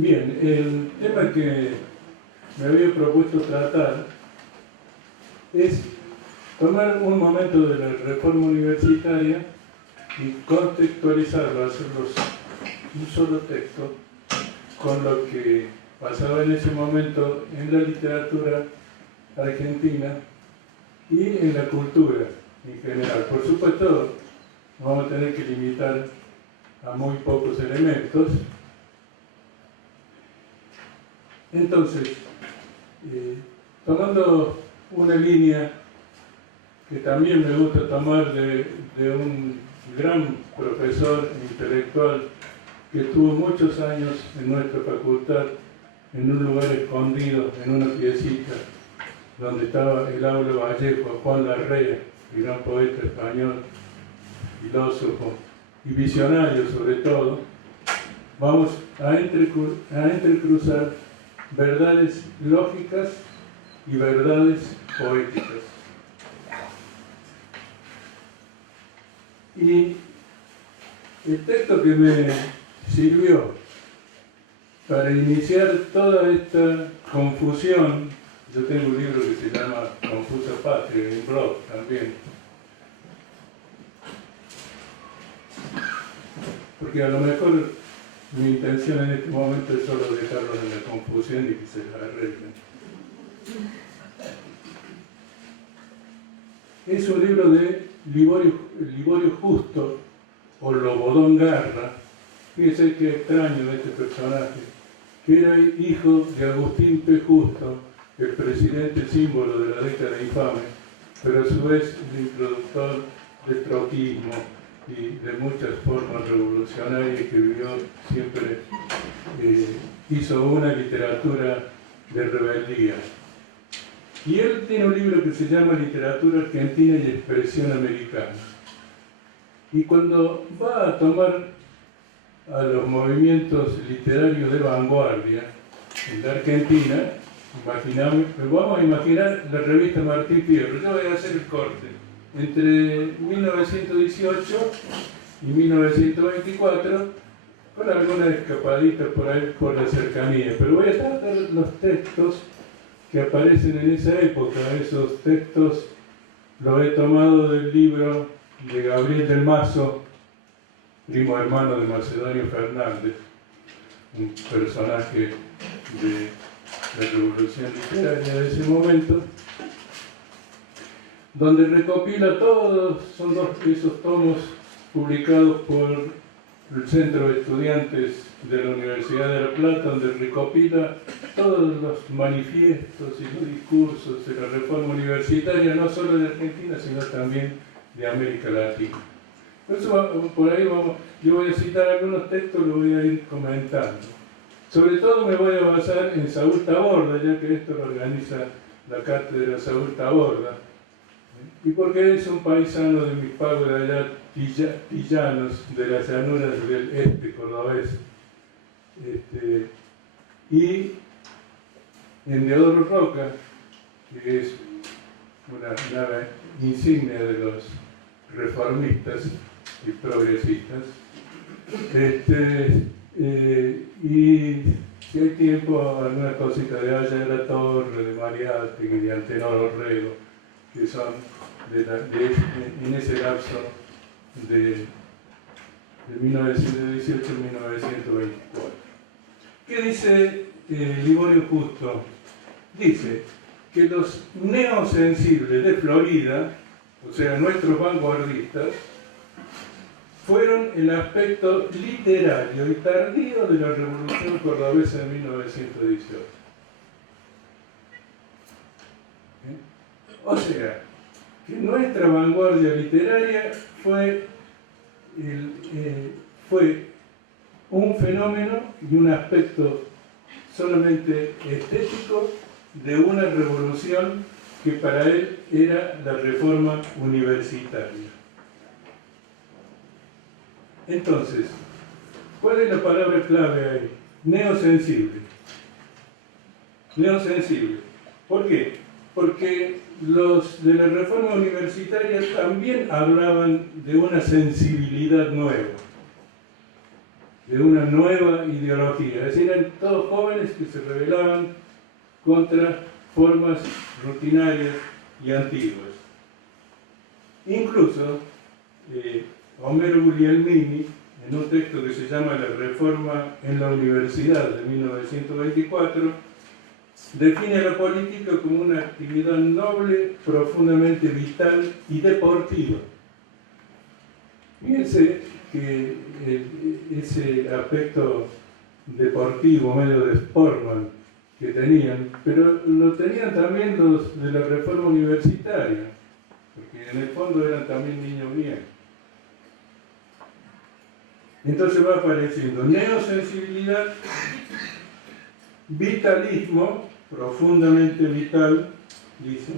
Bien, el tema que me había propuesto tratar es tomar un momento de la reforma universitaria y contextualizarlo, hacerlo un solo texto con lo que pasaba en ese momento en la literatura argentina y en la cultura en general. Por supuesto, vamos a tener que limitar a muy pocos elementos. Entonces, tomando una línea que también me gusta tomar de un gran profesor intelectual que estuvo muchos años en nuestra facultad, en un lugar escondido, en una piecita, donde estaba el aula Vallejo, Juan Larrea, el gran poeta español, filósofo y visionario sobre todo. Vamos a entrecruzar verdades lógicas y verdades poéticas. Y el texto que me sirvió para iniciar toda esta confusión, yo tengo un libro que se llama Confusa Patria, en un blog también, porque a lo mejor mi intención en este momento es solo dejarlos en la confusión y que se la arreglen. Es un libro de Liborio Justo, o Lobodón Garra. Fíjense qué extraño de este personaje, que era hijo de Agustín P. Justo, el presidente símbolo de la década infame, pero a su vez el introductor del troquismo y de muchas formas revolucionarias que vivió siempre, hizo una literatura de rebeldía. Y él tiene un libro que se llama Literatura Argentina y Expresión Americana. Y cuando va a tomar a los movimientos literarios de vanguardia en la Argentina, vamos a imaginar la revista Martín Fierro. Yo voy a hacer el corte. Entre 1918 y 1924, con algunas escapaditas por ahí por la cercanía, pero voy a tratar los textos que aparecen en esa época. Esos textos los he tomado del libro de Gabriel del Mazo, primo hermano de Macedonio Fernández, un personaje de la revolución literaria de ese momento, donde recopila todos, son esos tomos publicados por el Centro de Estudiantes de la Universidad de La Plata, donde recopila todos los manifiestos y los discursos de la reforma universitaria, no solo de Argentina, sino también de América Latina. Por eso, por ahí yo voy a citar algunos textos, los voy a ir comentando. Sobre todo me voy a basar en Saúl Taborda, ya que esto lo organiza la cátedra Saúl Taborda, y porque es un paisano de mis pagos de allá, tillanos, de las llanuras del este cordobés. Y en Deodoro Roca, que es una insignia de los reformistas y progresistas, y si hay tiempo, alguna cosita de Aya de la Torre, de Mariátegui y de Antenor Orrego, que son en ese lapso de 1918 a 1924. ¿Qué dice Liborio Justo? Dice que los neosensibles de Florida, o sea, nuestros vanguardistas, fueron el aspecto literario y tardío de la Revolución Cordobesa de 1918. O sea, que nuestra vanguardia literaria fue un fenómeno y un aspecto solamente estético de una revolución que para él era la reforma universitaria. Entonces, ¿cuál es la palabra clave ahí? Neosensible. Neosensible. ¿Por qué? Porque los de la reforma universitaria también hablaban de una sensibilidad nueva. de una nueva ideología. Es decir, eran todos jóvenes que se rebelaban contra formas rutinarias y antiguas. Incluso Homero Guglielmini, en un texto que se llama La Reforma en la Universidad de 1924, define la política como una actividad noble, profundamente vital y deportiva. Fíjense que ese aspecto deportivo, medio de sportman que tenían, pero lo tenían también los de la Reforma Universitaria, porque en el fondo eran también niños bien. Entonces va apareciendo neosensibilidad, vitalismo, profundamente vital, dice,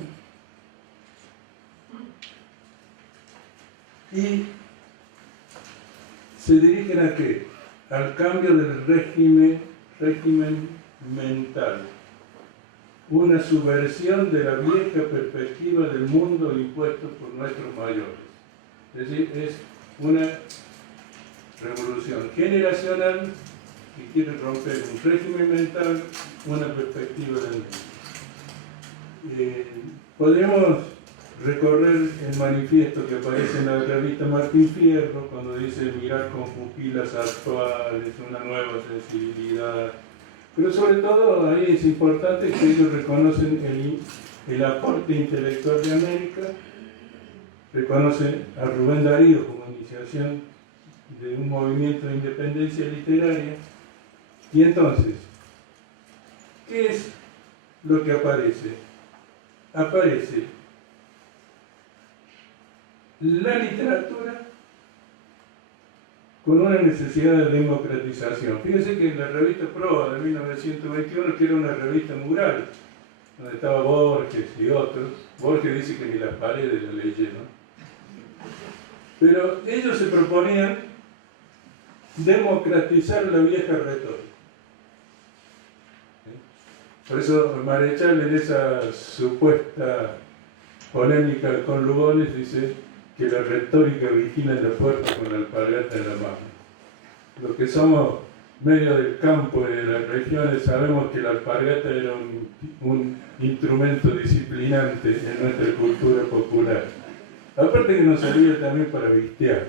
y se dirigen ¿a qué? Al cambio del régimen mental, una subversión de la vieja perspectiva del mundo impuesto por nuestros mayores. Es decir, es una revolución generacional que quiere romper un régimen mental, una perspectiva del mundo. Podemos recorrer el manifiesto que aparece en la revista Martín Fierro cuando dice mirar con pupilas actuales, una nueva sensibilidad. Pero sobre todo ahí es importante que ellos reconocen el aporte intelectual de América, reconocen a Rubén Darío como iniciación de un movimiento de independencia literaria. Y entonces, ¿qué es lo que aparece? Aparece la literatura con una necesidad de democratización. Fíjense que en la revista Proa de 1921, que era una revista mural, donde estaba Borges y otros, Borges dice que ni las paredes la leyeron, pero ellos se proponían democratizar la vieja retórica. Por eso Marechal, en esa supuesta polémica con Lugones, dice que la retórica vigila en la puerta con la alpargata en la mano. Los que somos medio del campo y de las regiones sabemos que la alpargata era un instrumento disciplinante en nuestra cultura popular. Aparte que nos servía también para vistear,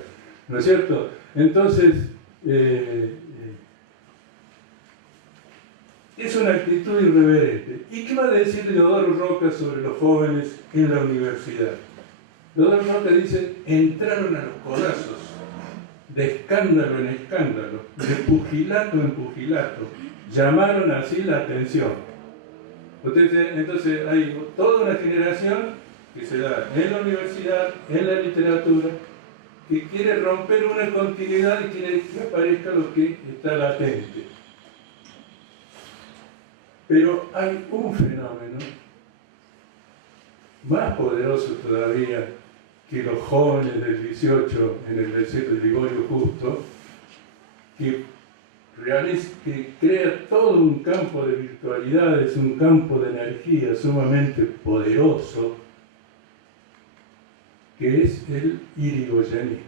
¿no es cierto? Entonces, es una actitud irreverente. ¿Y qué va a decir Deodoro Roca sobre los jóvenes en la universidad? Deodoro Roca dice, entraron a los codazos, de escándalo en escándalo, de pugilato en pugilato, llamaron así la atención. Entonces hay toda una generación que se da en la universidad, en la literatura, que quiere romper una continuidad y quiere que aparezca lo que está latente. Pero hay un fenómeno más poderoso todavía que los jóvenes del 18 en el desierto de Ligorio Justo, que crea todo un campo de virtualidades, un campo de energía sumamente poderoso, que es el irigoyenismo.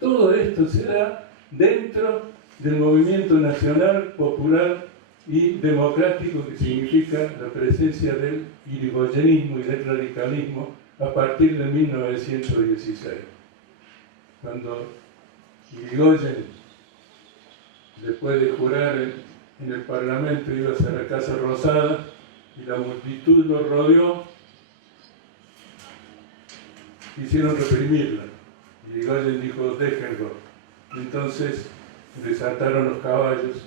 Todo esto se da dentro del movimiento nacional, popular y democrático, que significa la presencia del irigoyenismo y del radicalismo a partir de 1916. Cuando Irigoyen, después de jurar en el Parlamento, iba hacia la Casa Rosada y la multitud lo rodeó, quisieron reprimirla. Irigoyen dijo, déjenlo. Entonces desataron los caballos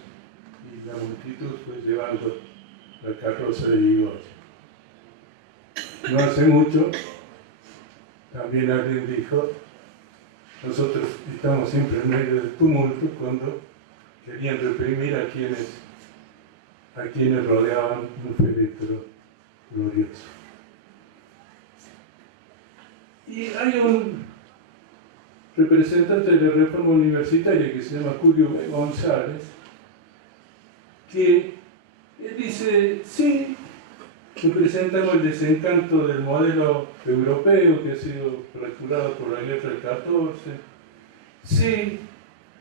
y la multitud fue llevando la carroza de Irigoyen. No hace mucho, también alguien dijo, nosotros estamos siempre en medio del tumulto cuando querían reprimir a quienes rodeaban un féretro glorioso. Y hay un representante de la Reforma Universitaria que se llama Julio B. González, que dice, sí, representamos el desencanto del modelo europeo que ha sido fracturado por la guerra del 14, sí,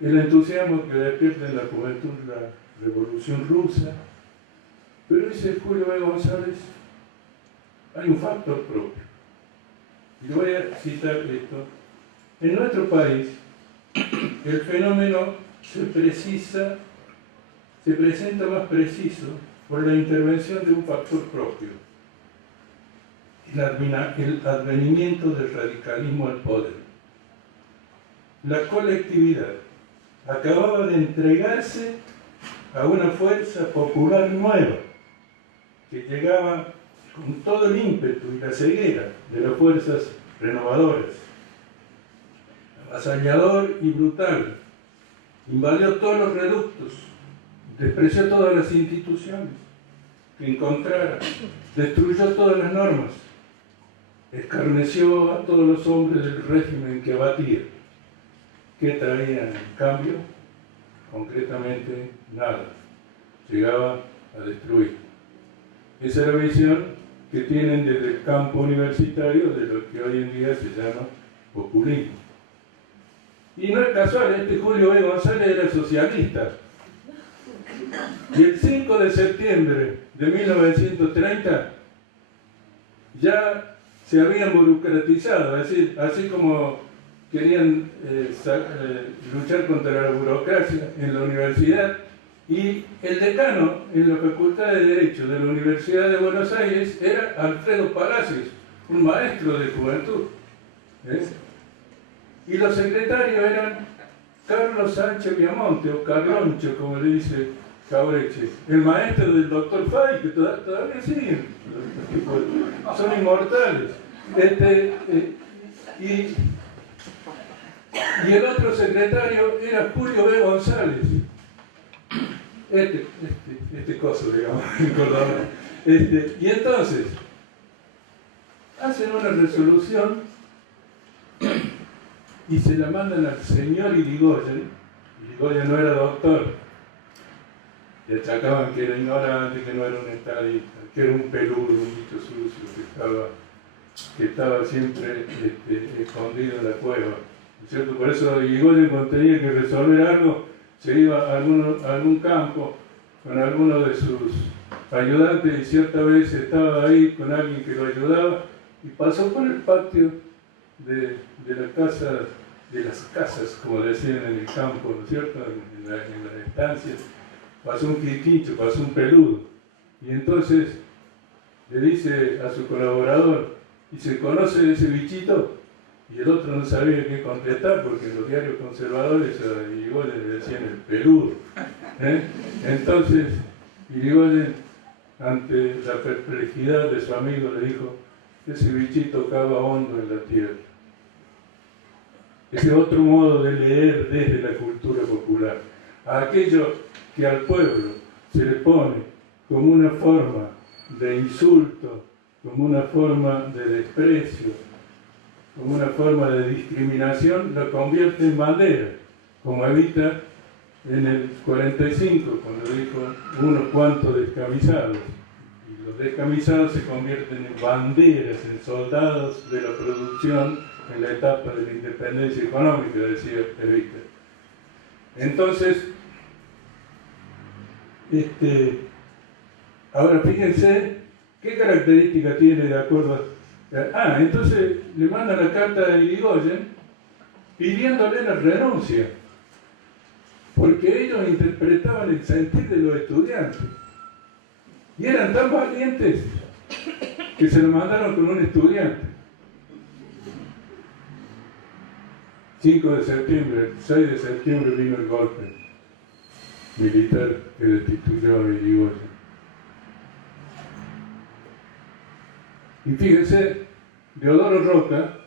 el entusiasmo que despierta en la juventud la Revolución Rusa. Pero dice Julio B. González, hay un factor propio. Y voy a citar esto. En nuestro país, el fenómeno se presenta más preciso por la intervención de un factor propio, el advenimiento del radicalismo al poder. La colectividad acababa de entregarse a una fuerza popular nueva, que llegaba con todo el ímpetu y la ceguera de las fuerzas renovadoras. Avasallador y brutal, invadió todos los reductos, despreció todas las instituciones que encontrara, destruyó todas las normas, escarneció a todos los hombres del régimen que abatía. ¿Qué traían en cambio? Concretamente nada, llegaba a destruir. Esa es la visión que tienen desde el campo universitario de lo que hoy en día se llama populismo. Y no es casual, este Julio B. González era socialista. Y el 5 de septiembre de 1930 ya se habían burocratizado, es decir, así como querían luchar contra la burocracia en la universidad, y el decano en la Facultad de Derecho de la Universidad de Buenos Aires era Alfredo Palacios, un maestro de juventud. Y los secretarios eran Carlos Sánchez Viamonte, o Carloncho, como le dice Caureche, el maestro del doctor Fay, que todavía siguen, son inmortales. Y el otro secretario era Julio B. González, este coso, digamos, en Córdoba. Y entonces, hacen una resolución y se la mandan al señor Irigoyen. Irigoyen no era doctor, le achacaban que era ignorante, que no era un estadista, que era un peludo, un bicho sucio, que estaba siempre escondido en la cueva, ¿no es cierto? Por eso Irigoyen, cuando tenía que resolver algo, se iba a algún campo con alguno de sus ayudantes, y cierta vez estaba ahí con alguien que lo ayudaba y pasó por el patio de las casas, como decían en el campo, ¿no es cierto?, en las estancias. Pasó un quiquincho, pasó un peludo, y entonces le dice a su colaborador, ¿y se conoce ese bichito? Y el otro no sabía qué contestar, porque en los diarios conservadores a Irigoyen le decían el peludo. Entonces Irigoyen, ante la perplejidad de su amigo, le dijo, ese bichito cava hondo en la tierra. Ese otro modo de leer desde la cultura popular. A aquello que al pueblo se le pone como una forma de insulto, como una forma de desprecio, como una forma de discriminación, lo convierte en bandera, como Evita en el 45, cuando dijo unos cuantos descamisados. Y los descamisados se convierten en banderas, en soldados de la producción en la etapa de la independencia económica, decía Evita. Entonces, ahora fíjense qué característica tiene de acuerdo a... entonces le mandan la carta de Irigoyen pidiéndole la renuncia, porque ellos interpretaban el sentir de los estudiantes. Y eran tan valientes que se lo mandaron con un estudiante. 5 de septiembre, el 6 de septiembre vino el golpe militar que destituyó a Irigoyen. Y fíjense, Deodoro Roca,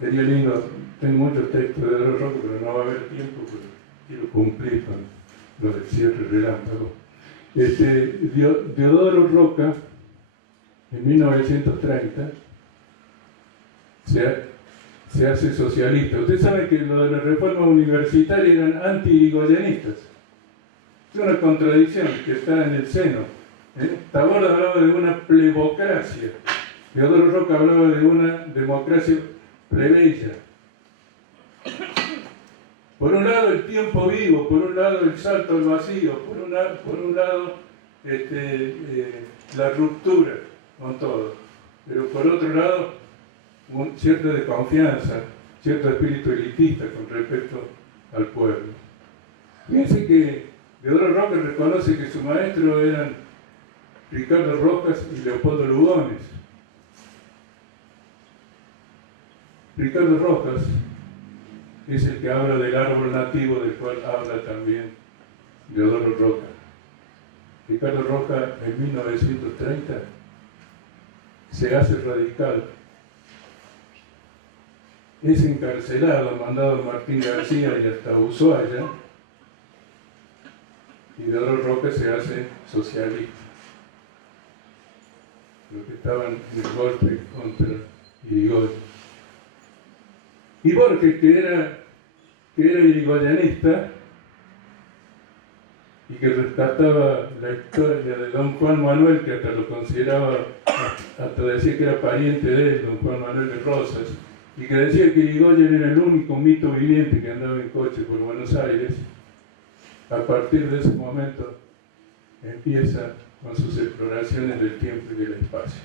sería lindo, tengo muchos textos de Deodoro Roca, pero no va a haber tiempo, porque quiero cumplir con lo del cierre relámpago. Deodoro Roca, en 1930, se hace socialista. Ustedes saben que lo de la reforma universitaria eran anti-irigoyenistas. Es una contradicción que está en el seno. Taborda hablaba de una plebocracia. Deodoro Roca hablaba de una democracia plebeya, Por un lado el tiempo vivo, por un lado el salto al vacío, por un lado la ruptura con todo, pero por otro lado cierta desconfianza, cierto espíritu elitista con respecto al pueblo. Fíjense que Deodoro Roca reconoce que su maestro eran Ricardo Rojas y Leopoldo Lugones. Ricardo Rojas es el que habla del árbol nativo del cual habla también Deodoro Roca. Ricardo Roca en 1930 se hace radical, es encarcelado, mandado a Martín García y hasta Ushuaia, y Deodoro Roca se hace socialista. Los que estaban en el golpe contra Irigoyen. Y Borges, que era irigoyenista y que rescataba la historia de don Juan Manuel, que hasta lo consideraba, hasta decía que era pariente de él, don Juan Manuel de Rosas, y que decía que Irigoyen era el único mito viviente que andaba en coche por Buenos Aires. A partir de ese momento empieza con sus exploraciones del tiempo y del espacio.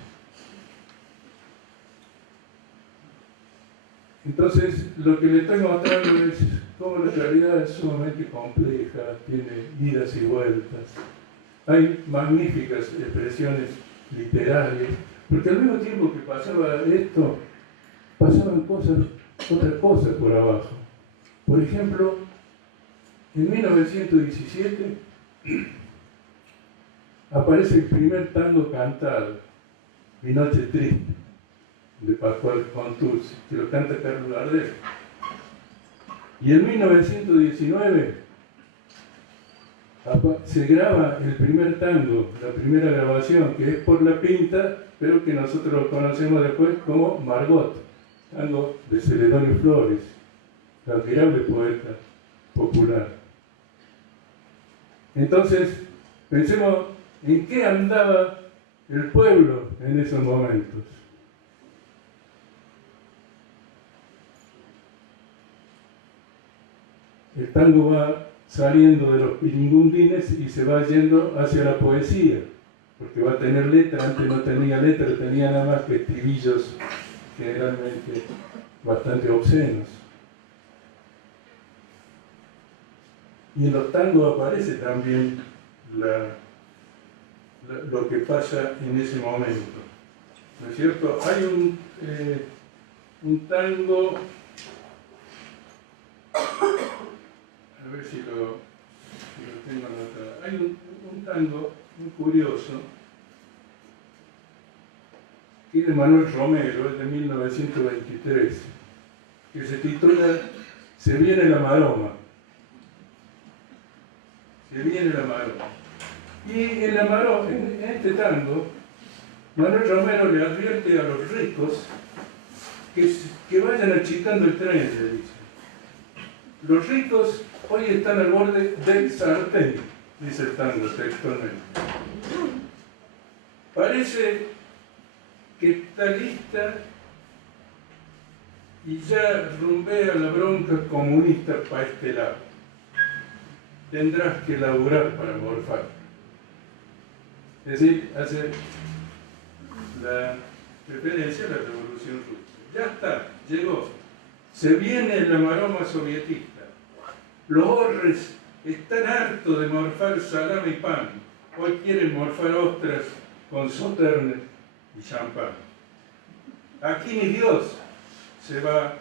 Entonces, lo que le estoy mostrando es cómo la realidad es sumamente compleja, tiene idas y vueltas. Hay magníficas expresiones literarias, porque al mismo tiempo que pasaba esto, pasaban otras cosas por abajo. Por ejemplo, en 1917 aparece el primer tango cantado, Mi noche triste, de Pascual Contursi, que lo canta Carlos Gardel. Y en 1919 se graba el primer tango, la primera grabación, que es Por la Pinta, pero que nosotros lo conocemos después como Margot, tango de Celedonio Flores, la admirable poeta popular. Entonces, pensemos en qué andaba el pueblo en esos momentos. El tango va saliendo de los piringundines y se va yendo hacia la poesía, porque va a tener letra. Antes no tenía letra, tenía nada más que estribillos generalmente bastante obscenos. Y en los tangos aparece también lo que pasa en ese momento, ¿no es cierto? Hay un tango, a ver si lo tengo anotado. Hay un tango muy curioso, que es de Manuel Romero, es de 1923, que se titula Se viene la maroma. Se viene la maroma. Y en este tango, Manuel Romero le advierte a los ricos que vayan achicando el tren, le dice. Los ricos hoy están al borde del sartén, dice el tango textualmente. Parece que está lista y ya rumbea la bronca comunista para este lado. Tendrás que laburar para morfar. Es decir, hace la referencia a la Revolución Rusa. Ya está, llegó. Se viene la maroma sovietista. Los horres están hartos de morfar salame y pan. Hoy quieren morfar ostras con sauternes y champán. Aquí ni Dios se va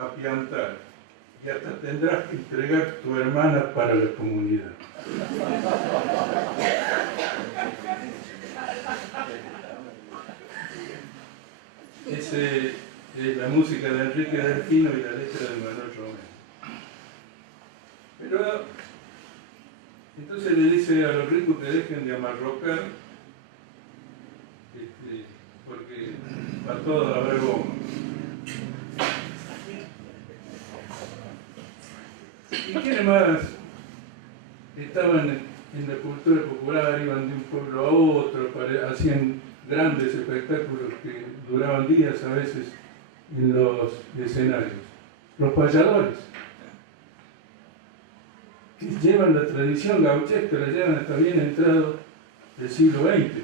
a piantar y hasta tendrás que entregar tu hermana para la comunidad. Esa es la música de Enrique Delfino y la letra de Manuel Romero. Pero entonces le dice a los ricos que dejen de amarrocar, porque para todo habrá goma. ¿Y quiénes más estaban en la cultura popular? Iban de un pueblo a otro, hacían grandes espectáculos que duraban días a veces en los escenarios. Los payadores. que llevan la tradición gauchesca, la llevan hasta bien entrado del siglo XX.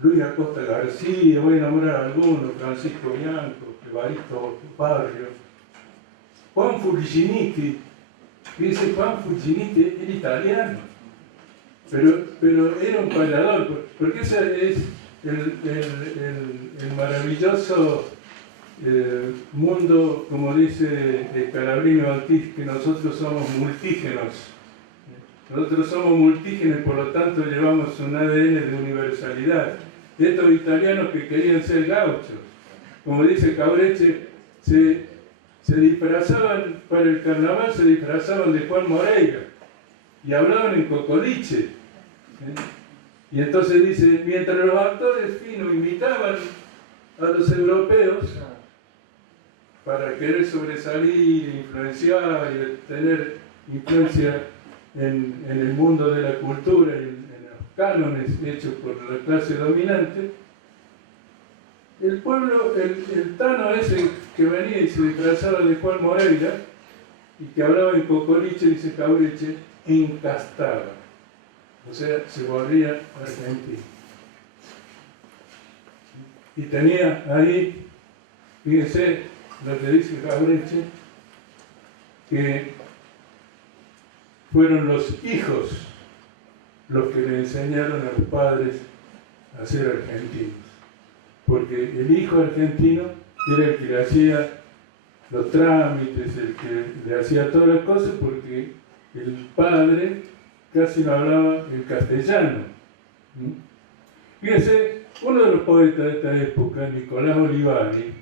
Luis Acosta García, voy a nombrar a algunos, Francisco Bianco, Evaristo Barrio, Juan Fulginiti. Dice Juan Fulginiti era italiano, pero era un bailador, porque ese es el maravilloso mundo, como dice Calabrino Ortiz, que nosotros somos multígenos. Nosotros somos multígenos, por lo tanto llevamos un ADN de universalidad. Y estos italianos que querían ser gauchos, como dice Cabreche, se disfrazaban para el carnaval, se disfrazaban de Juan Moreira y hablaban en cocoliche. Y entonces dice, mientras los actores finos imitaban a los europeos para querer sobresalir, influenciar y tener influencia en el mundo de la cultura y en los cánones hechos por la clase dominante, el pueblo, el tano ese que venía y se disfrazaba de Juan Moreira y que hablaba en cocoliche, dice Cabreche, encastaba, o sea, se volvía argentino. Y tenía ahí, fíjense lo que dice Cabreche, que fueron los hijos los que le enseñaron a los padres a ser argentinos. Porque el hijo argentino era el que le hacía los trámites, el que le hacía todas las cosas, porque el padre casi no hablaba el castellano. Fíjense, uno de los poetas de esta época, Nicolás Olivari,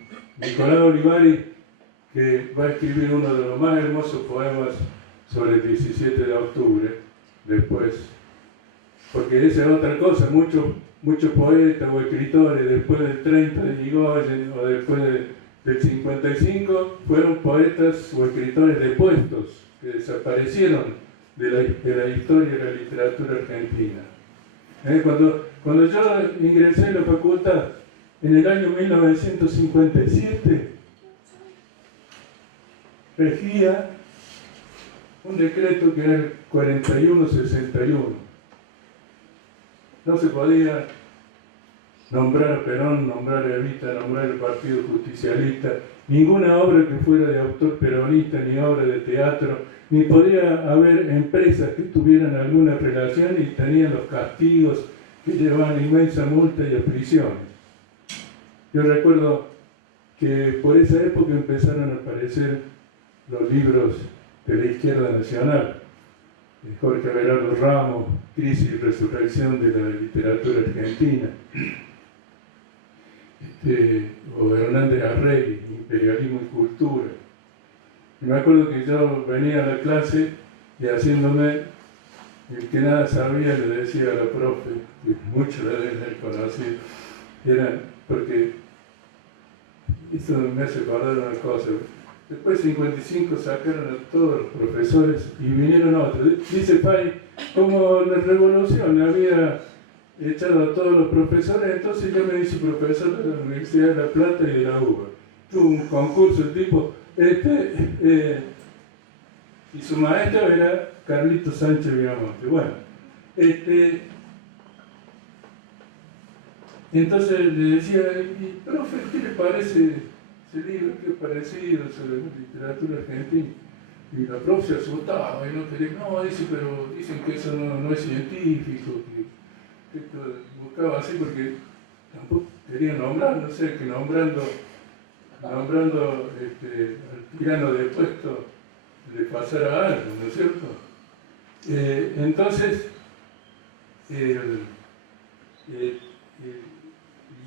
que va a escribir uno de los más hermosos poemas sobre el 17 de octubre, después, porque esa es otra cosa, muchos poetas o escritores después del 30 de Irigoyen o después del 55 fueron poetas o escritores depuestos que desaparecieron de la historia de la literatura argentina. Cuando yo ingresé en la facultad en el año 1957, regía un decreto que era el 4161. No se podía nombrar a Perón, nombrar a Evita, nombrar el Partido Justicialista, ninguna obra que fuera de autor peronista, ni obra de teatro, ni podía haber empresas que tuvieran alguna relación y tenían los castigos que llevaban inmensa multa y a prisiones. Yo recuerdo que por esa época empezaron a aparecer los libros de la izquierda nacional, de Jorge Abelardo Ramos, Crisis y Resurrección de la Literatura Argentina, o Hernández Arrey, Imperialismo y Cultura. Y me acuerdo que yo venía a la clase y haciéndome el que nada sabía le decía a la profe, que muchos la deben haber conocido, porque esto me hace acordar una cosa. Después de 55 sacaron a todos los profesores y vinieron otros. Dice Pai, como la revolución había echado a todos los profesores, entonces yo me hice profesor de la Universidad de La Plata y de la UBA. Tuvo un concurso el tipo, y su maestro era Carlito Sánchez Villamonte. Bueno, entonces le decía, profe, ¿qué le parece ese libro? ¿Qué es parecido sobre la literatura argentina? Y la profe se asustaba y no quería, no, dice, pero dicen que eso no es científico, que esto buscaba así porque tampoco quería nombrar, no sé, que nombrando al tirano de puesto le pasara algo, ¿no es cierto? Entonces,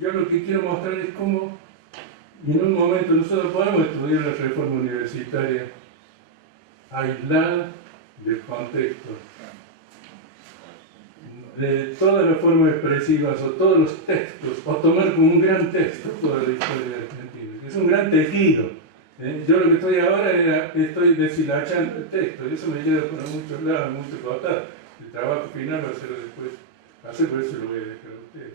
yo lo que quiero mostrar es cómo, y en un momento nosotros podemos estudiar la reforma universitaria aislada del contexto, de todas las formas expresivas o todos los textos, o tomar como un gran texto toda la historia de Argentina, que es un gran tejido. Yo lo que estoy ahora estoy deshilachando el texto, y eso me lleva por muchos lados, muchos costados. El trabajo final va a ser después, por eso lo voy a dejar a ustedes.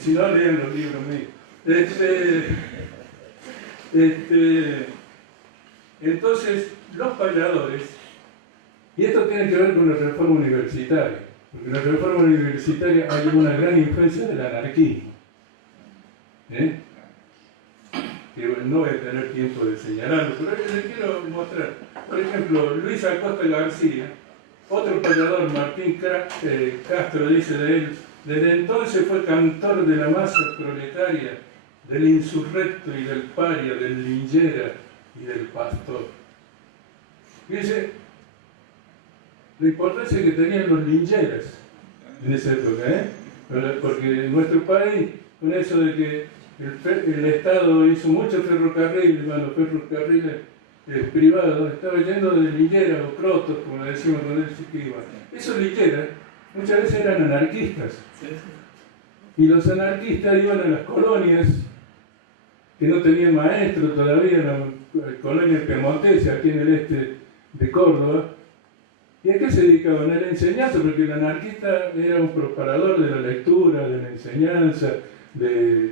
Si no, lean los libros míos. Entonces, los bailadores Y esto tiene que ver con la reforma universitaria, porque en la reforma universitaria hay una gran influencia del anarquismo. Que no voy a tener tiempo de señalarlo, pero les quiero mostrar. Por ejemplo, Luis Acosta García, otro payador, Martín Castro, dice de él: desde entonces fue cantor de la masa proletaria, del insurrecto y del paria, del lingera y del pastor. Fíjense la importancia que tenían los lingeras en esa época, porque en nuestro país, con eso de que el Estado hizo muchos ferrocarriles, los ferrocarriles privados, estaba lleno de lingeras o crotos, como decimos cuando él se iba. Esos lingeras muchas veces eran anarquistas. Y los anarquistas iban a las colonias que no tenían maestro todavía, la colonia piemontesa, aquí en el este de Córdoba. ¿Y a qué se dedicaban? A la enseñanza, porque el anarquista era un propagador de la lectura, de la enseñanza, de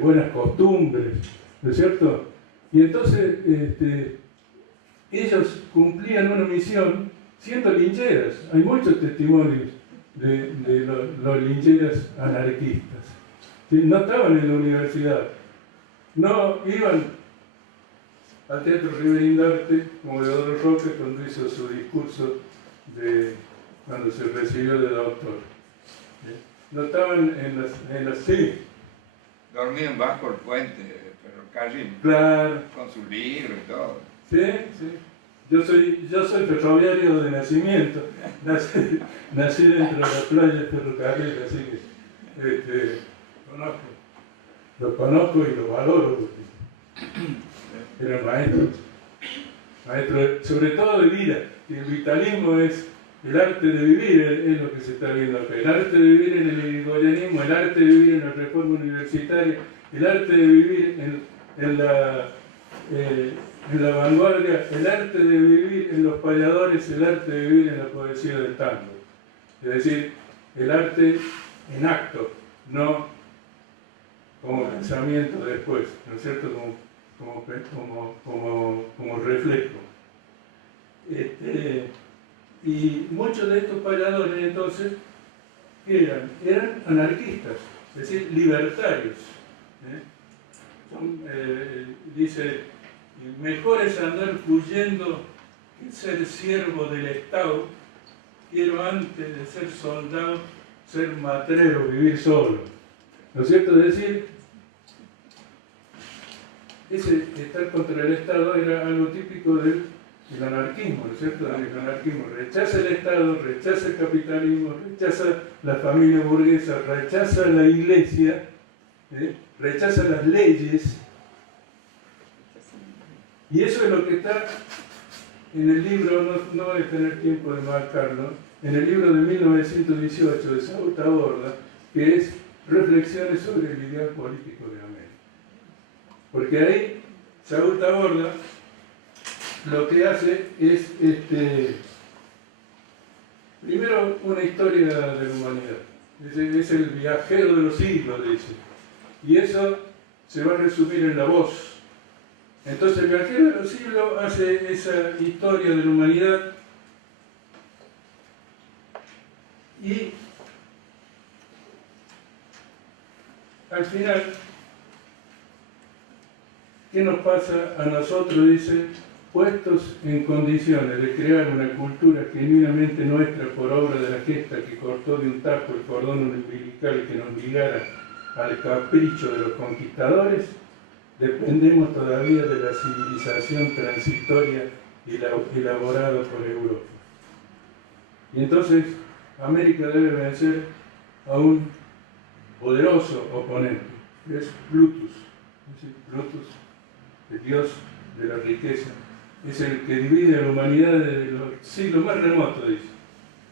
buenas costumbres, ¿no es cierto? Y entonces ellos cumplían una misión siendo lincheras. Hay muchos testimonios de los lincheras anarquistas. ¿Sí? No estaban en la universidad, no iban al Teatro Riverindarte como Deodoro Roque cuando hizo su discurso cuando se recibió de doctor. ¿Sí? No estaban en las sí. Dormían bajo el puente, ferrocarril, claro, con su libro y todo. Sí, sí. Yo soy ferroviario de nacimiento. Nací dentro de la playa de ferrocarril, así que lo conozco y lo valoro. Eran maestros, sobre todo de vida. Y el vitalismo es el arte de vivir, es lo que se está viendo acá. El arte de vivir en el irigoyenismo, el arte de vivir en la reforma universitaria, el arte de vivir en la vanguardia, el arte de vivir en los payadores, el arte de vivir en la poesía del tango. Es decir, el arte en acto, no como pensamiento después, ¿no es cierto? Como reflejo. Y muchos de estos payadores entonces eran anarquistas, es decir, libertarios. Dice, mejor es andar huyendo que ser siervo del Estado. Quiero antes de ser soldado, ser matrero, vivir solo. ¿No es cierto? Es decir, ese estar contra el Estado era algo típico del anarquismo, ¿no es cierto? El anarquismo rechaza el Estado, rechaza el capitalismo, rechaza la familia burguesa, rechaza la iglesia, rechaza las leyes. Y eso es lo que está en el libro, no voy a tener tiempo de marcarlo, en el libro de 1918 de Saúl Taborda, que es Reflexiones sobre el ideal político de América. Porque ahí Saúl Taborda lo que hace es, primero, una historia de la humanidad. Es el viajero de los siglos, dice. Y eso se va a resumir en la voz. Entonces el viajero de los siglos hace esa historia de la humanidad y al final, ¿qué nos pasa a nosotros? Dice, puestos en condiciones de crear una cultura genuinamente nuestra por obra de la gesta que cortó de un tajo el cordón umbilical que nos ligara al capricho de los conquistadores, dependemos todavía de la civilización transitoria elaborada por Europa. Y entonces América debe vencer a un poderoso oponente, que es Plutus. Plutus, el dios de la riqueza, es el que divide a la humanidad desde los siglos más remotos, dice.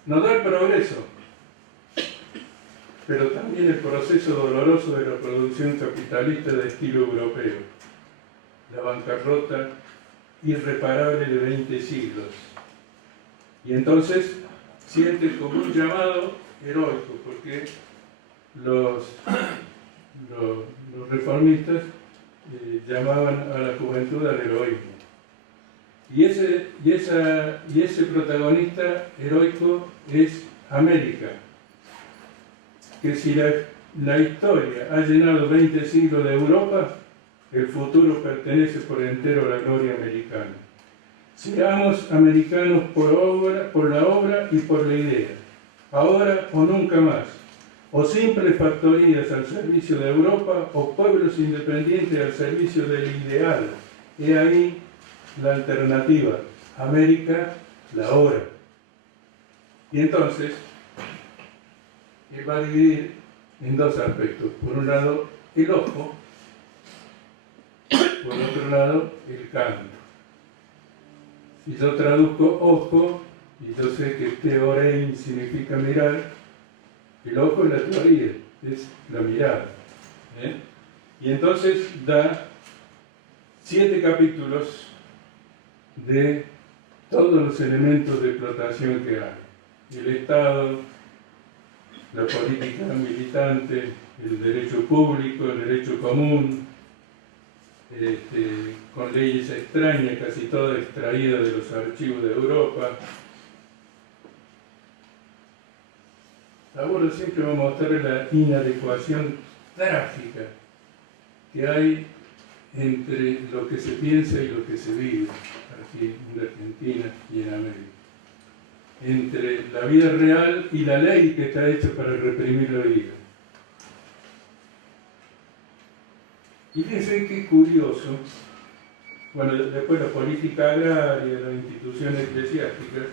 Nos da el progreso, pero también el proceso doloroso de la producción capitalista de estilo europeo, la bancarrota irreparable de 20 siglos. Y entonces siente como un llamado heroico, porque los reformistas llamaban a la juventud al heroísmo. Y ese protagonista heroico es América, que si la historia ha llenado 20 siglos de Europa, el futuro pertenece por entero a la gloria americana. Seamos americanos por la obra y por la idea, ahora o nunca más, o simples factorías al servicio de Europa, o pueblos independientes al servicio del ideal. He ahí la alternativa, América, la hora. Y entonces, él va a dividir en dos aspectos. Por un lado, el ojo, por otro lado, el canto. Si yo traduzco ojo, y yo sé que teorein significa mirar, el ojo es la teoría, es la mirada. Y entonces da 7 capítulos de todos los elementos de explotación que hay. El Estado, la política militante, el derecho público, el derecho común, con leyes extrañas, casi todas extraídas de los archivos de Europa. Ahora siempre va a mostrar la inadecuación trágica que hay entre lo que se piensa y lo que se vive aquí en Argentina y en América, entre la vida real y la ley que está hecha para reprimir la vida. Y fíjense qué curioso, bueno, después la política agraria, las instituciones eclesiásticas,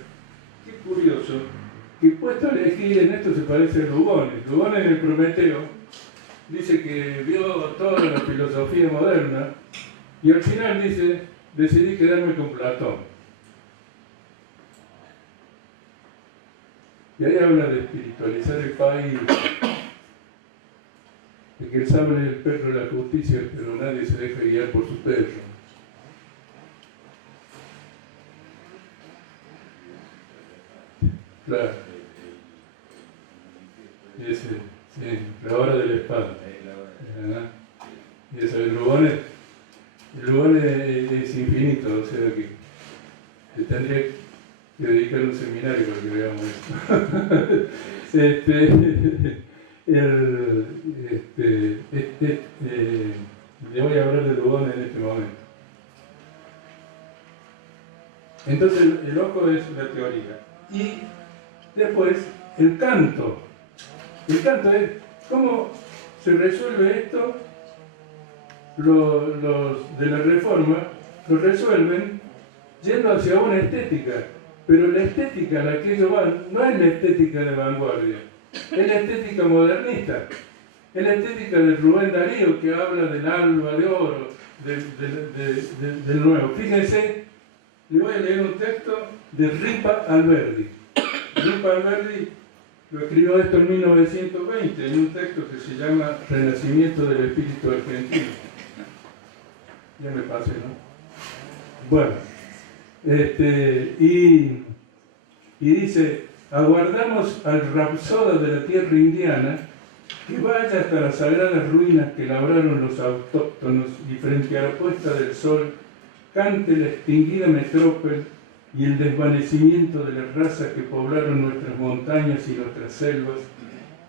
qué curioso que puesto a elegir, en esto se parece a Lugones. Lugones en el Prometeo dice que vio toda la filosofía moderna y al final dice, decidí quedarme con Platón. Y ahí habla de espiritualizar el país, de que el sable es el perro de la justicia, pero nadie se deja guiar por su perro. Claro. Ese, sí, la hora de la espada. Y eso, el Lugones es infinito, o sea que se tendría que dedicar un seminario para que veamos esto. Le voy a hablar de Lugones en este momento. Entonces el ojo es la teoría. Y después el canto. El canto es cómo se resuelve esto. Los de la Reforma lo resuelven yendo hacia una estética, pero la estética a la que ellos van no es la estética de vanguardia, es la estética modernista, es la estética de Rubén Darío, que habla del alba de oro, del nuevo. Fíjense, le voy a leer un texto de Ripa Alberdi. Ripa Alberdi lo escribió esto en 1920, en un texto que se llama Renacimiento del Espíritu Argentino. Ya me pasé, ¿no? Bueno, y dice, aguardamos al rapsoda de la tierra indiana que vaya hasta las sagradas ruinas que labraron los autóctonos y frente a la puesta del sol cante la extinguida metrópoli y el desvanecimiento de las razas que poblaron nuestras montañas y nuestras selvas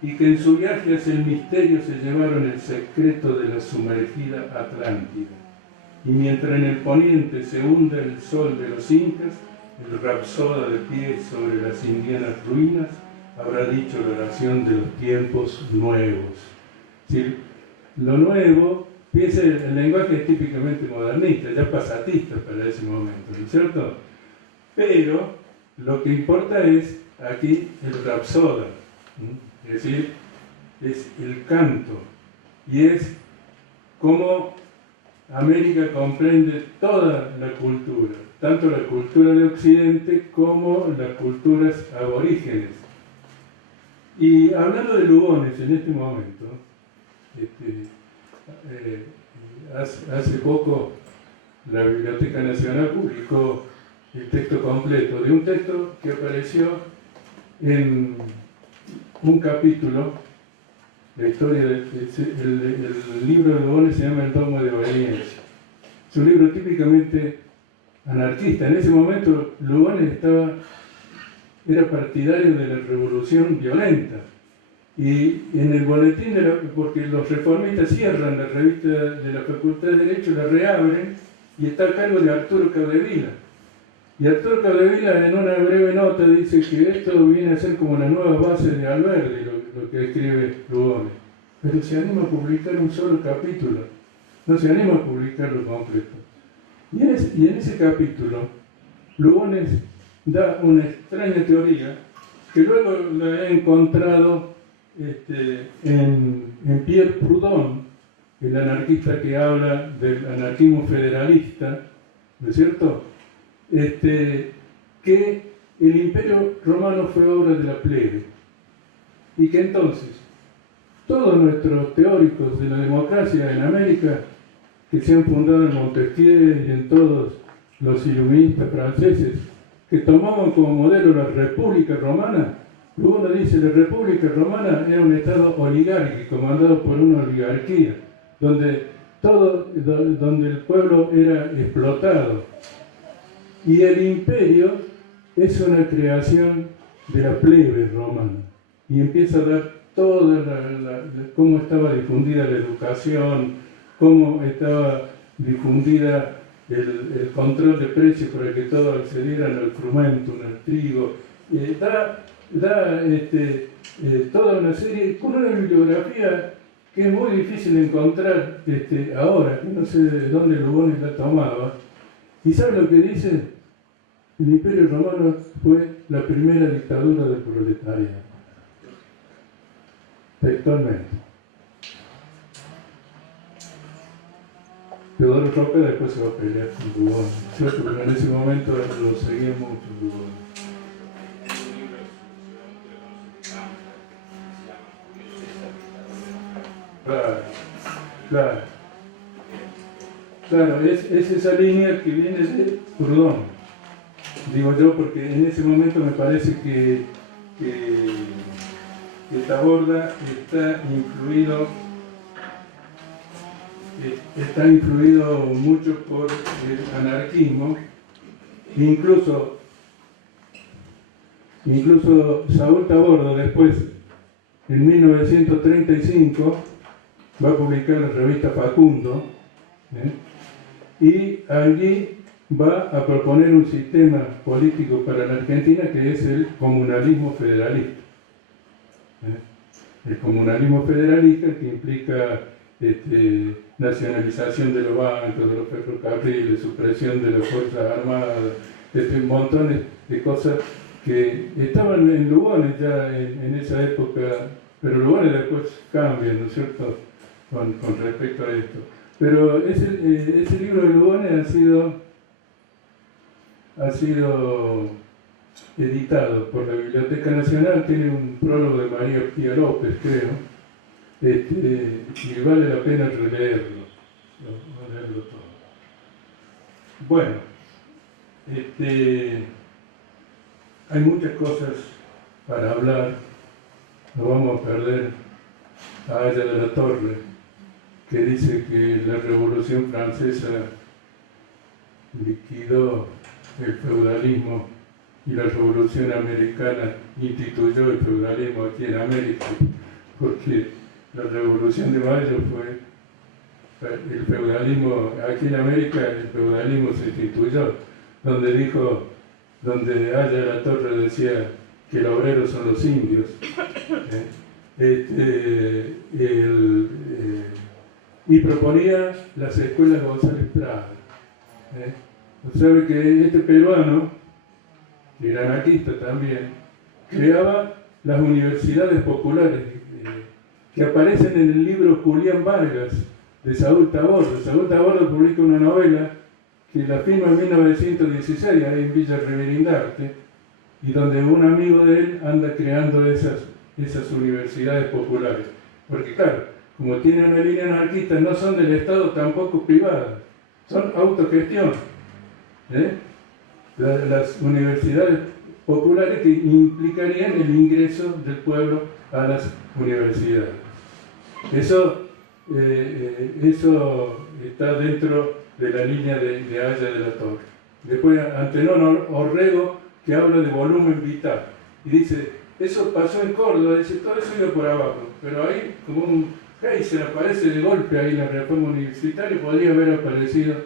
y que en su viaje hacia el misterio se llevaron el secreto de la sumergida Atlántida. Y mientras en el poniente se hunde el sol de los incas, el rapsoda de pie sobre las indianas ruinas habrá dicho la oración de los tiempos nuevos. ¿Sí? Lo nuevo, fíjense, el lenguaje es típicamente modernista, ya pasatista para ese momento, ¿no es cierto? Pero lo que importa es aquí el rapsoda, ¿sí? Es decir, es el canto, y es cómo América comprende toda la cultura, tanto la cultura de Occidente como las culturas aborígenes. Y hablando de Lugones en este momento, hace poco la Biblioteca Nacional publicó el texto completo de un texto que apareció en un capítulo. La historia el libro de Lugones se llama El Dogma de Obediencia. Es un libro típicamente anarquista. En ese momento Lugones era partidario de la revolución violenta. Y en el boletín, porque los reformistas cierran la revista de la Facultad de Derecho, la reabren y está a cargo de Arturo Capdevila. Y Arturo Capdevila en una breve nota dice que esto viene a ser como la nueva base de Alberdi, lo que escribe Lugones. Pero se anima a publicar un solo capítulo, no se anima a publicarlo completo. Y en ese capítulo, Lugones da una extraña teoría que luego la he encontrado en Pierre Proudhon, el anarquista que habla del anarquismo federalista, ¿no es cierto? Que el Imperio Romano fue obra de la plebe y que entonces todos nuestros teóricos de la democracia en América, que se han fundado en Montesquieu y en todos los iluministas franceses, que tomaban como modelo la República Romana. Luego uno dice, la República Romana era un estado oligárquico, comandado por una oligarquía, donde el pueblo era explotado. Y el imperio es una creación de la plebe romana. Y empieza a dar cómo estaba difundida la educación, cómo estaba difundida el control de precios para que todos accedieran al frumentum, al trigo. Da toda una serie, con una bibliografía que es muy difícil de encontrar ahora, que no sé de dónde Lugones la tomaba. ¿Y sabe lo que dice? El Imperio Romano fue la primera dictadura del proletariado. Textualmente. Teodoro Roca después se va a pelear con Lugones, ¿cierto? Pero en ese momento lo seguía mucho Lugones. Claro, es esa línea que viene de Proudhon, digo yo, porque en ese momento me parece que Taborda está influido mucho por el anarquismo, incluso Saúl Taborda después, en 1935, va a publicar la revista Facundo, y allí va a proponer un sistema político para la Argentina que es el comunalismo federalista. El comunalismo federalista que implica nacionalización de los bancos, de los ferrocarriles, supresión de las Fuerzas Armadas, un montón de cosas que estaban en Lugones ya en esa época, pero Lugones después cambia, ¿no es cierto?, con respecto a esto. Pero ese libro de Lugones ha sido editado por la Biblioteca Nacional, tiene un prólogo de María Pía López, creo, y vale la pena releerlo todo. Bueno, hay muchas cosas para hablar, no vamos a perder a Aya de la Torre, que dice que la Revolución Francesa liquidó el feudalismo y la Revolución Americana instituyó el feudalismo aquí en América, porque la Revolución de Mayo fue el feudalismo, aquí en América el feudalismo se instituyó, donde Aya de la Torre decía que los obreros son los indios. Y proponía las escuelas González Prada. Sabe que este peruano, que era anarquista también, creaba las universidades populares que aparecen en el libro Julián Vargas de Saúl Taborda. Saúl Taborda publica una novela que la firma en 1916 ahí en Villa Reverindarte, y donde un amigo de él anda creando esas universidades populares. Porque claro, como tiene una línea anarquista, no son del Estado, tampoco privadas, son autogestión. Las universidades populares que implicarían el ingreso del pueblo a las universidades. Eso está dentro de la línea de Aya de la Torre. Después Antenor Orrego, que habla de volumen vital. Y dice, eso pasó en Córdoba, dice, todo eso iba por abajo. Pero ahí, como un geyser aparece de golpe ahí en la reforma universitaria, podría haber aparecido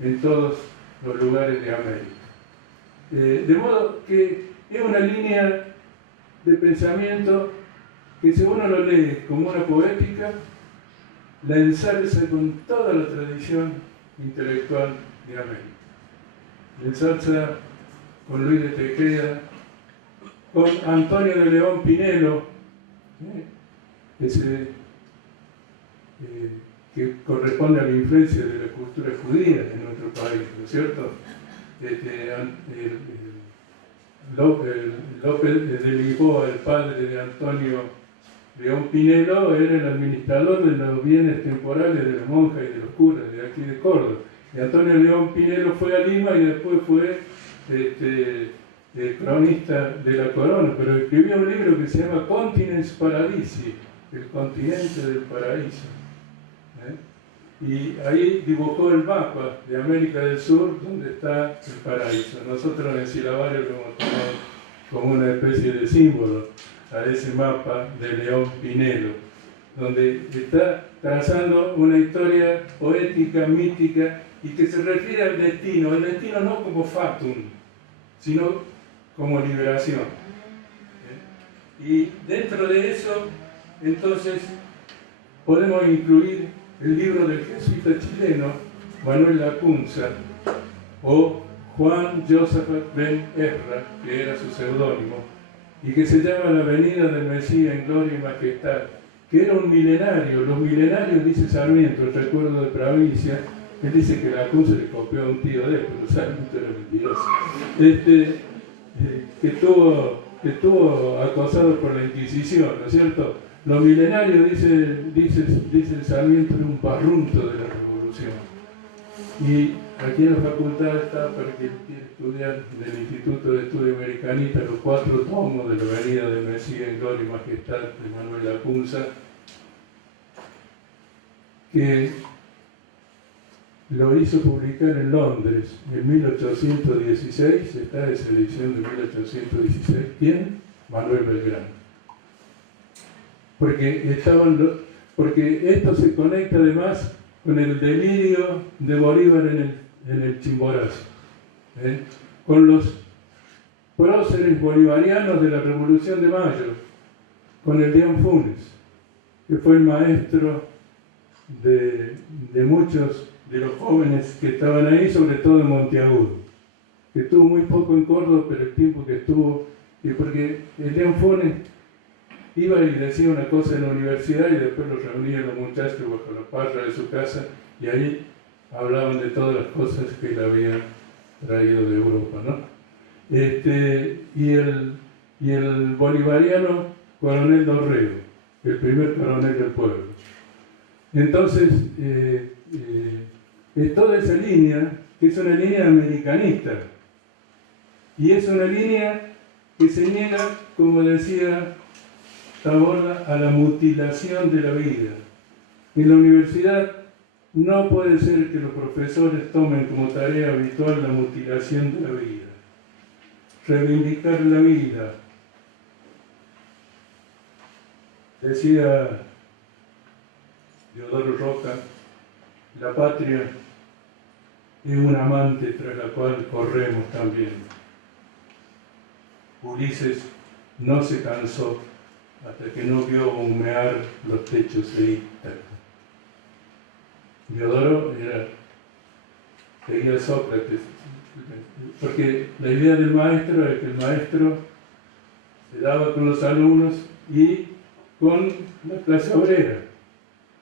en todos los lugares de América. De modo que es una línea de pensamiento que si uno lo lee como una poética, la ensalza con toda la tradición intelectual de América. La ensalza con Luis de Tejeda, con Antonio de León Pinelo, ese que corresponde a la influencia de la cultura judía en nuestro país, ¿no es cierto? López de Lisboa, el padre de Antonio León Pinelo, era el administrador de los bienes temporales de las monjas y de los curas de aquí de Córdoba. Y Antonio León Pinelo fue a Lima y después fue cronista de la corona, pero escribió un libro que se llama Continens Paradisi, el continente del paraíso. Y ahí dibujó el mapa de América del Sur, donde está el paraíso. Nosotros en Silabario lo hemos tomado como una especie de símbolo a ese mapa de León Pinelo, donde está trazando una historia poética, mítica, y que se refiere al destino. El destino no como fatum, sino como liberación. Y dentro de eso, entonces, podemos incluir el libro del jesuita chileno Manuel Lacunza, o Juan Joseph Ben Ezra, que era su seudónimo, y que se llama La venida del Mesías en gloria y majestad, que era un milenario. Los milenarios, dice Sarmiento, el recuerdo de provincia, él dice que Lacunza le copió a un tío de él, pero Sarmiento era mentiroso, que estuvo acosado por la Inquisición, ¿no es cierto? Los milenarios, dice Sarmiento, era un barrunto de la revolución. Y aquí en la facultad está, para quien quiera estudiar, del Instituto de Estudio Americanista, los 4 tomos de La venida del Mesías en gloria y majestad de Manuel Lacunza, que lo hizo publicar en Londres en 1816. Está esa edición de 1816. ¿Quién? Manuel Belgrano. Porque esto se conecta además con el delirio de Bolívar en el Chimborazo, con los próceres bolivarianos de la Revolución de Mayo, con el Dian Funes, que fue el maestro de muchos de los jóvenes que estaban ahí, sobre todo en Monteagudo, que estuvo muy poco en Córdoba, pero el tiempo que estuvo, y porque el Dian Funes iba y decía una cosa en la universidad y después los reunía los muchachos bajo la parra de su casa y ahí hablaban de todas las cosas que él había traído de Europa, ¿no? Y el bolivariano Coronel Dorrego, el primer coronel del pueblo. Entonces, es toda esa línea, que es una línea americanista, y es una línea que se niega, como decía Taborda, a la mutilación de la vida. En la universidad no puede ser que los profesores tomen como tarea habitual la mutilación de la vida, reivindicar la vida. Decía Deodoro Roca, la patria es un amante tras la cual corremos también. Ulises no se cansó hasta que no vio humear los techos de Ítaca. Deodoro seguía a Sócrates, porque la idea del maestro era que el maestro se daba con los alumnos y con la clase obrera.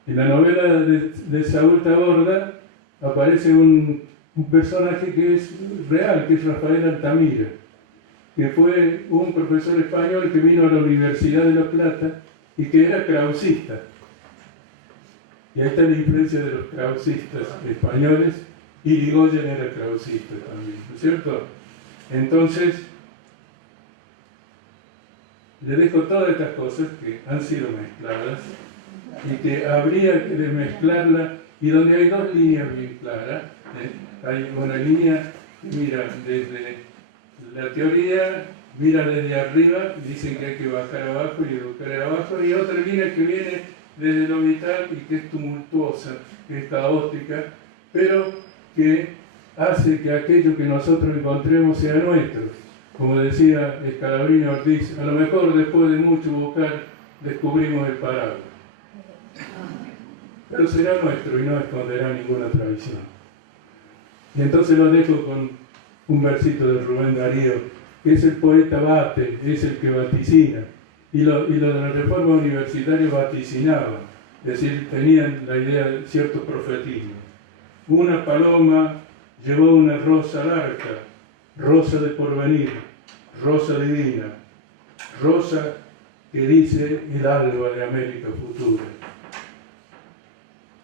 En la novela de Saúl Taborda aparece un personaje que es real, que es Rafael Altamira, que fue un profesor español que vino a la Universidad de La Plata y que era krausista. Y ahí está la influencia de los krausistas españoles, y Irigoyen era krausista también, ¿no es cierto? Entonces, le dejo todas estas cosas que han sido mezcladas y que habría que desmezclarla, y donde hay dos líneas bien claras. Hay una línea mira desde la teoría, mira desde arriba, dicen que hay que bajar abajo y educar abajo, y otra línea que viene desde lo vital y que es tumultuosa, que es caótica, pero que hace que aquello que nosotros encontremos sea nuestro. Como decía Scalabrini Ortiz, a lo mejor después de mucho buscar descubrimos el paraguas. Pero será nuestro y no esconderá ninguna tradición. Y entonces lo dejo con un versito de Rubén Darío, que es el poeta bate, es el que vaticina. Y lo de la reforma universitaria vaticinaban, es decir, tenían la idea de cierto profetismo. Una paloma llevó una rosa al arca, rosa de porvenir, rosa divina, rosa que dice el alba de América futura.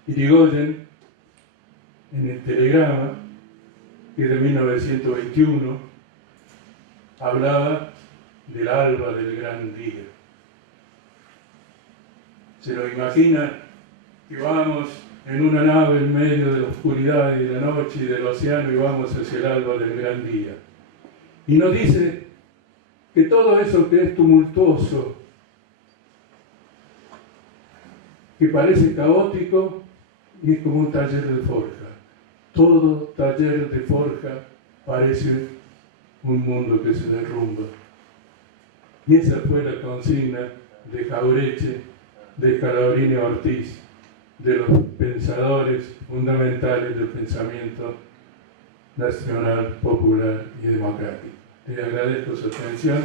Irigoyen, en el telegrama, que es de 1921, hablaba del alba del gran día. Se lo imagina que vamos en una nave en medio de la oscuridad y de la noche y del océano y vamos hacia el alba del gran día. Y nos dice que todo eso que es tumultuoso, que parece caótico, y es como un taller de forja. Todo taller de forja parece un mundo que se derrumba. Y esa fue la consigna de Jauretche, de Scalabrini Ortiz, de los pensadores fundamentales del pensamiento nacional, popular y democrático. Les agradezco su atención.